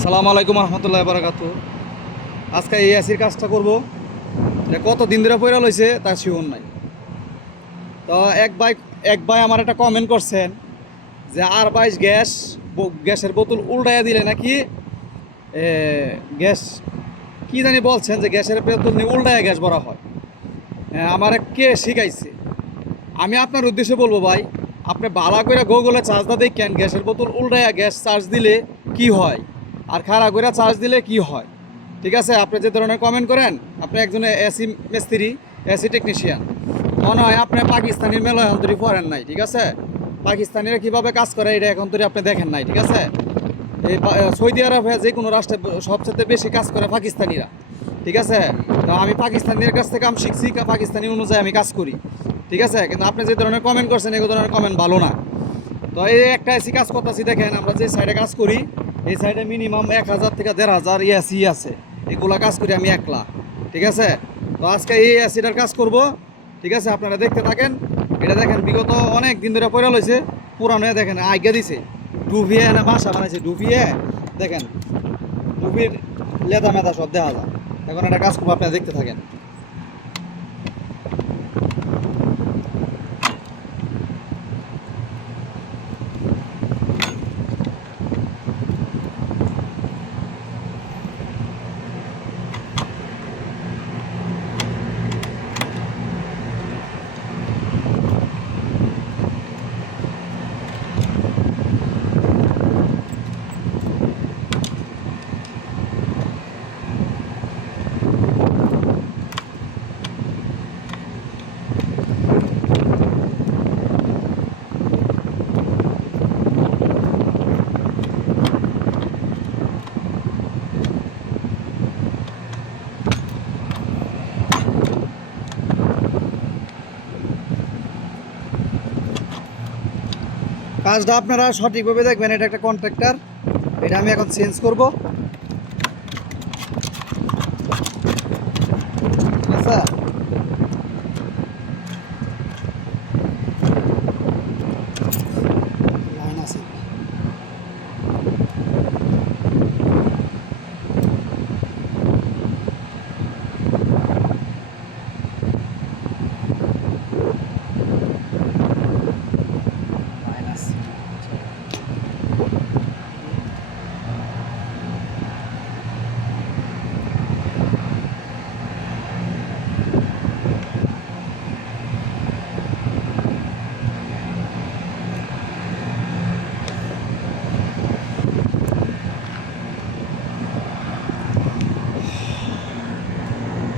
আসসালামু আলাইকুম রহমতুল্লাহ বারাকাতু। আজকে এই এসির কাজটা করবো। এটা কত দিন ধরে পয়রা লইছে তার শিওর নাই। তো এক ভাই আমার একটা কমেন্ট করছেন যে আর 22 গ্যাসের বোতল উল্টাইয়া দিলে নাকি এ, গ্যাস কি জানি বলছেন যে গ্যাসের বোতল নিয়ে উল্টাইয়া গ্যাস ভরা হয়। আমার কে শিখাইছে? আমি আপনার উদ্দেশ্যে বলবো ভাই, আপনি বালা করে গুগলে চার্জ না দেখেন গ্যাসের বোতল উল্টাইয়া গ্যাস চার্জ দিলে কি হয় আর খারাপ করে চার্জ দিলে কি হয়। ঠিক আছে, আপনি যে ধরনের কমেন্ট করেন, আপনি একজন এসি মিস্ত্রি, এসি টেকনিশিয়ান, মনে হয় আপনি পাকিস্তানির মেলা এখন তৈরি পড়েন নাই। ঠিক আছে, পাকিস্তানিরা কীভাবে কাজ করে এটা এখন তৈরি আপনি দেখেন নাই। ঠিক আছে, এই সৌদি আরবে যে কোনো রাষ্ট্রে সবচেয়ে বেশি কাজ করে পাকিস্তানিরা। ঠিক আছে, তো আমি পাকিস্তানিদের কাছ থেকে আমি শিখছি, পাকিস্তানি অনুযায়ী আমি কাজ করি। ঠিক আছে, কিন্তু আপনি যে ধরনের কমেন্ট করছেন এই ধরনের কমেন্ট ভালো না। তো এই একটা এসি কাজ করতেছি, দেখেন আমরা যে সাইডে কাজ করি এই সাইডে মিনিমাম 1000 থেকে 1500 এসি আছে। এগুলা কাজ করি আমি একলা। ঠিক আছে, তো আজকে এই এসিটার কাজ করব। ঠিক আছে, আপনারা দেখতে থাকেন। এটা দেখেন বিগত অনেক দিন ধরে পড়া লইছে, পুরানো দেখেন আজ্ঞা দিছে, ডুবিয়ে না বাসা বানাইছে, ডুবিয়ে দেখেন, ডুবির লেদা মেদা সব দেখা যায়। এখন একটা কাজ করবো, আপনারা দেখতে থাকেন। কাজটা আপনারা সঠিকভাবে দেখবেন। এটা একটা কন্ট্রাক্টর, এটা আমি এখন চেঞ্জ করব।